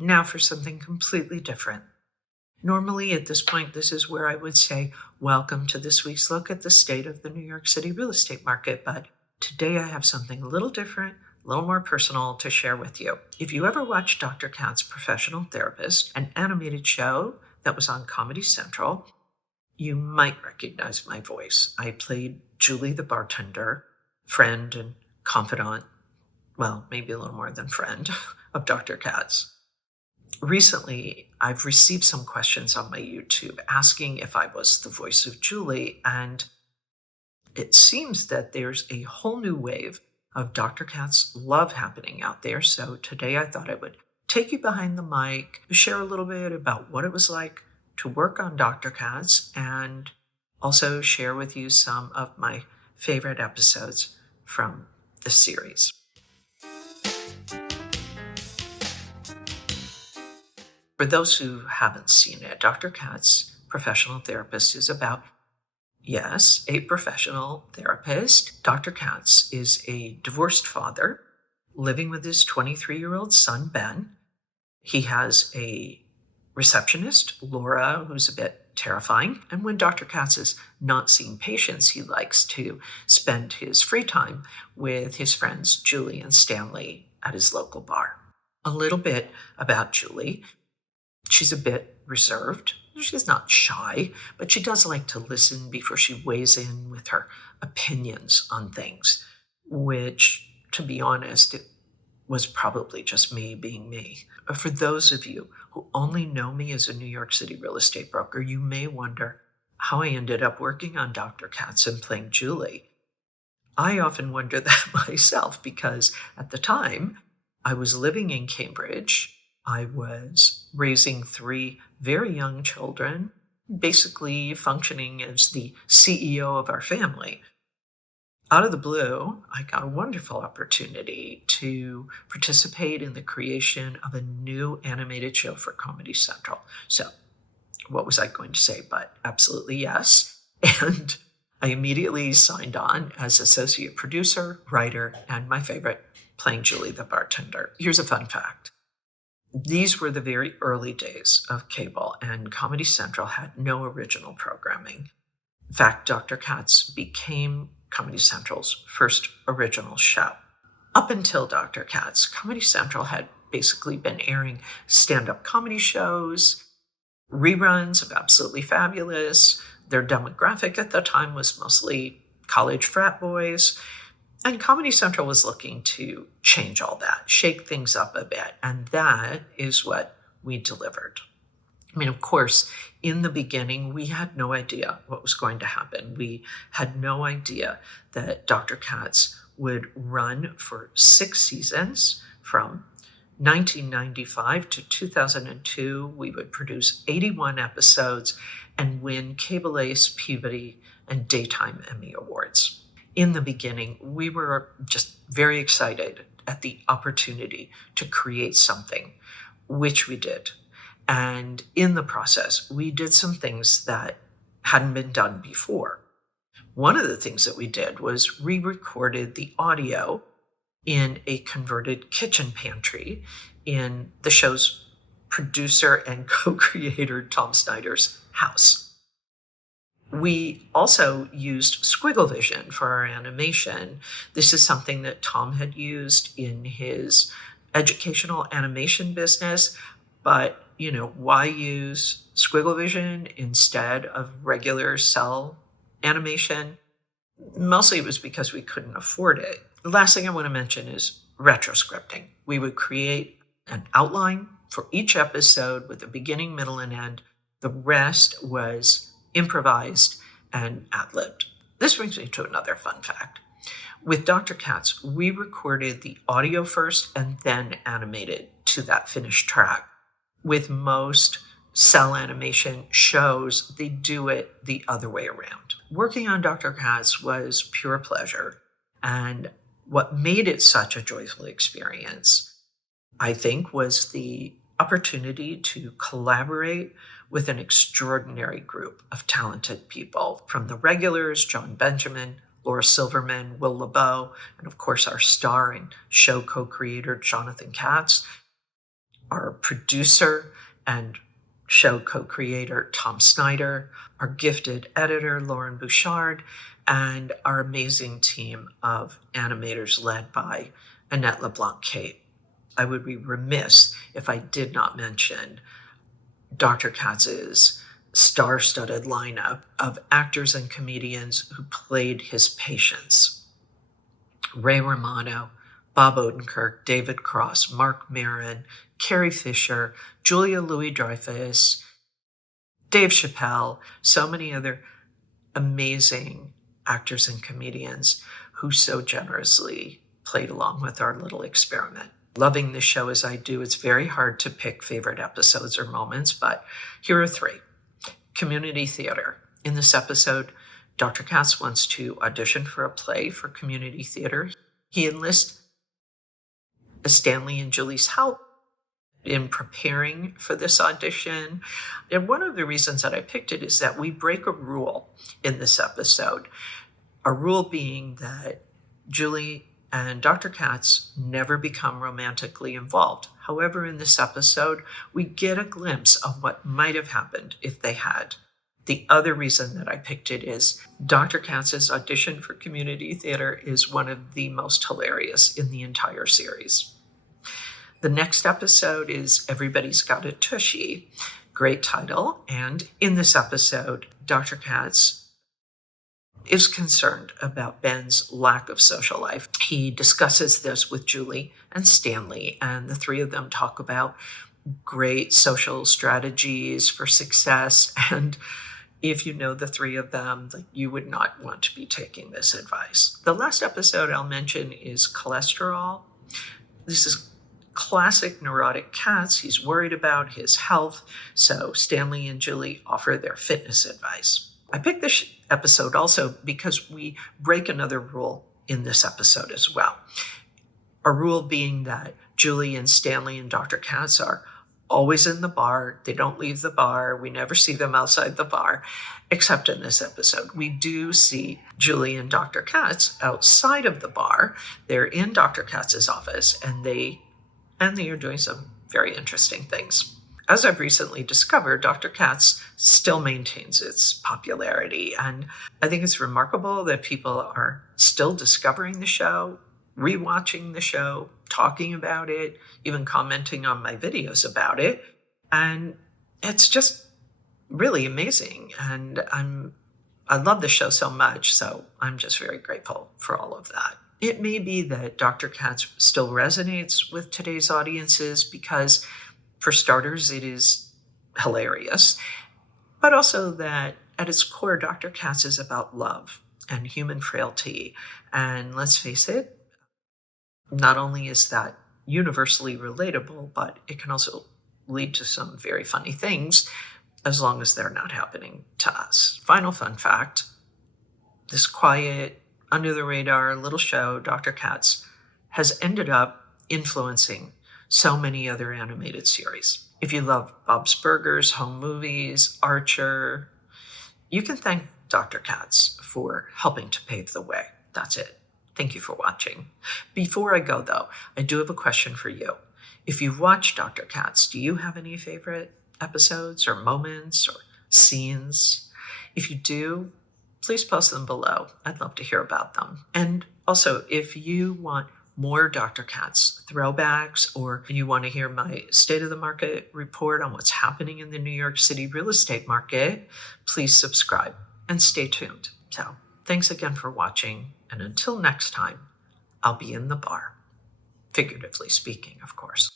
Now for something completely different. Normally at this point, this is where I would say, welcome to this week's look at the state of the New York City real estate market. But today I have something a little different, a little more personal to share with you. If you ever watched Dr. Katz, Professional Therapist, an animated show that was on Comedy Central, you might recognize my voice. I played Julie the Bartender, friend and confidant, well, maybe a little more than friend, of Dr. Katz. Recently, I've received some questions on my YouTube asking if I was the voice of Julie, and it seems that there's a whole new wave of Dr. Katz love happening out there. So today I thought I would take you behind the mic, share a little bit about what it was like to work on Dr. Katz, and also share with you some of my favorite episodes from the series. For those who haven't seen it, Dr. Katz, Professional Therapist, is about, yes, a professional therapist. Dr. Katz is a divorced father living with his 23-year-old son, Ben. He has a receptionist, Laura, who's a bit terrifying. And when Dr. Katz is not seeing patients, he likes to spend his free time with his friends, Julie and Stanley, at his local bar. A little bit about Julie. She's a bit reserved. She's not shy, but she does like to listen before she weighs in with her opinions on things, which, to be honest, it was probably just me being me. But for those of you who only know me as a New York City real estate broker, you may wonder how I ended up working on Dr. Katz and playing Julie. I often wonder that myself because at the time I was living in Cambridge. I was raising 3 very young children, basically functioning as the CEO of our family. Out of the blue, I got a wonderful opportunity to participate in the creation of a new animated show for Comedy Central. So, what was I going to say? But absolutely yes. And I immediately signed on as associate producer, writer, and my favorite, playing Julie the Bartender. Here's a fun fact. These were the very early days of cable, and Comedy Central had no original programming. In fact, Dr. Katz became Comedy Central's first original show. Up until Dr. Katz, Comedy Central had basically been airing stand-up comedy shows, reruns of Absolutely Fabulous. Their demographic at the time was mostly college frat boys. And Comedy Central was looking to change all that, shake things up a bit. And that is what we delivered. I mean, of course, in the beginning, we had no idea what was going to happen. We had no idea that Dr. Katz would run for 6 seasons from 1995 to 2002. We would produce 81 episodes and win Cable Ace, Peabody, and Daytime Emmy Awards. In the beginning, we were just very excited at the opportunity to create something, which we did. And in the process, we did some things that hadn't been done before. One of the things that we did was re-recorded the audio in a converted kitchen pantry in the show's producer and co-creator Tom Snyder's house. We also used squiggle vision for our animation. This is something that Tom had used in his educational animation business, but why use squiggle vision instead of regular cell animation? Mostly it was because we couldn't afford it. The last thing I want to mention is retroscripting. We would create an outline for each episode with a beginning, middle, and end. The rest was improvised and ad-libbed. This brings me to another fun fact. With Dr. Katz, we recorded the audio first and then animated to that finished track. With most cell animation shows, they do it the other way around. Working on Dr. Katz was pure pleasure, and what made it such a joyful experience, I think, was the opportunity to collaborate with an extraordinary group of talented people, from the regulars, John Benjamin, Laura Silverman, Will LeBeau, and of course our star and show co-creator, Jonathan Katz. our producer and show co-creator, Tom Snyder, our gifted editor, Lauren Bouchard, and our amazing team of animators led by Annette LeBlanc-Kate. I would be remiss if I did not mention Dr. Katz's star-studded lineup of actors and comedians who played his patients. Ray Romano, Bob Odenkirk, David Cross, Mark Maron, Carrie Fisher, Julia Louis-Dreyfus, Dave Chappelle, so many other amazing actors and comedians who so generously played along with our little experiment. Loving this show as I do, it's very hard to pick favorite episodes or moments, but here are three. Community theater. In this episode, Dr. Katz wants to audition for a play for community theater. He enlists Stanley and Julie's help in preparing for this audition. And one of the reasons that I picked it is that we break a rule in this episode. A rule being that Julie and Dr. Katz never become romantically involved. However, in this episode, we get a glimpse of what might have happened if they had. The other reason that I picked it is Dr. Katz's audition for community theater is one of the most hilarious in the entire series. The next episode is Everybody's Got a Tushy. Great title. And in this episode, Dr. Katz is concerned about Ben's lack of social life. He discusses this with Julie and Stanley, and the three of them talk about great social strategies for success. And if you know the three of them, you would not want to be taking this advice. The last episode I'll mention is Cholesterol. This is classic neurotic Katz. He's worried about his health, so Stanley and Julie offer their fitness advice. I picked this episode also because we break another rule in this episode as well. A rule being that Julie and Stanley and Dr. Katz are always in the bar. They don't leave the bar. We never see them outside the bar, except in this episode. We do see Julie and Dr. Katz outside of the bar. They're in Dr. Katz's office, and they are doing some very interesting things. As I've recently discovered, Dr. Katz still maintains its popularity, and I think it's remarkable that people are still discovering the show, rewatching the show, talking about it, even commenting on my videos about it, and it's just really amazing, and I love the show so much, so I'm just very grateful for all of that. It may be that Dr. Katz still resonates with today's audiences because, for starters, it is hilarious, but also that at its core, Dr. Katz is about love and human frailty. And let's face it, not only is that universally relatable, but it can also lead to some very funny things as long as they're not happening to us. Final fun fact, this quiet, under the radar little show, Dr. Katz, has ended up influencing so many other animated series. If you love Bob's Burgers, Home Movies, Archer, you can thank Dr. Katz for helping to pave the way. That's it. Thank you for watching. Before I go, though, I do have a question for you. If you've watched Dr. Katz, do you have any favorite episodes or moments or scenes? If you do, please post them below. I'd love to hear about them. And also, if you want more Dr. Katz throwbacks, or you want to hear my State of the Market report on what's happening in the New York City real estate market, please subscribe and stay tuned. So thanks again for watching, and until next time, I'll be in the bar, figuratively speaking, of course.